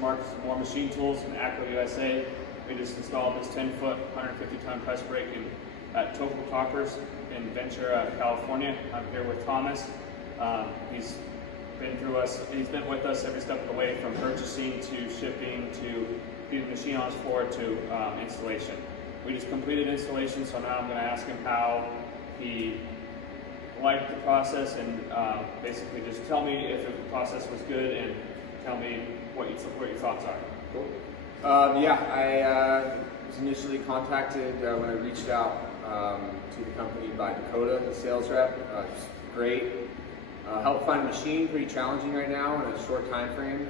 Marcus with More Machine Tools in Accurl, USA. We just installed this 10-foot, 150-ton press brake at Topo Toppers in Ventura, California. I'm here with Thomas. He's been with us every step of the way, from purchasing to shipping to getting the machine on his floor to installation. We just completed installation, so now I'm going to ask him how he liked the process, and basically just tell me if the process was good and tell me what your thoughts are. Cool. Yeah, I was initially contacted when I reached out to the company by Dakota, the sales rep. Just great. Helped find a machine, pretty challenging right now in a short time frame.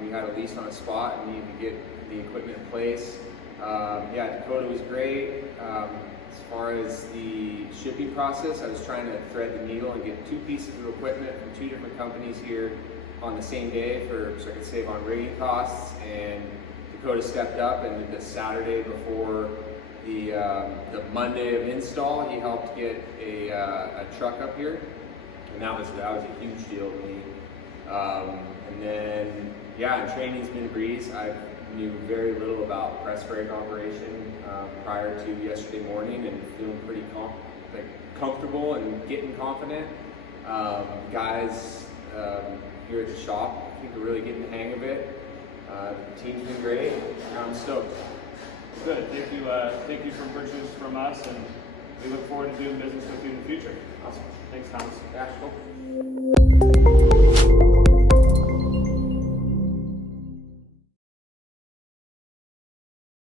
We had a lease on a spot and needed to get the equipment in place. Yeah, Dakota was great. As far as the shipping process, I was trying to thread the needle and get 2 pieces of equipment from 2 different companies here on the same day so I could save on rigging costs. And Dakota stepped up, and the Saturday before the Monday of install, he helped get a truck up here, and that was a huge deal to me. And then yeah, and training's been a breeze. I knew very little about press brake operation prior to yesterday morning, and feeling pretty comfortable and getting confident. Guys here at the shop, I think we're really getting the hang of it. The team's been great. I'm stoked. Good. Thank you for purchasing from us, and we look forward to doing business with you in the future. Awesome. Thanks, Thomas. Yeah, cool.